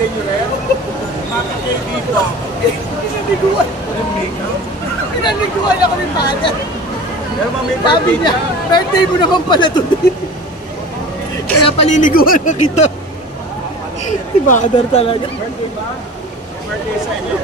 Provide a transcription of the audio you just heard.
birthday nyo rin? Bakit kayo dito? Pinaniguan. Pinaniguan ako ni Father. Sabi niya, birthday mo naman pala today. Kaya paliliguan na kita. Si Father talaga. Birthday ba? Birthday sa inyo.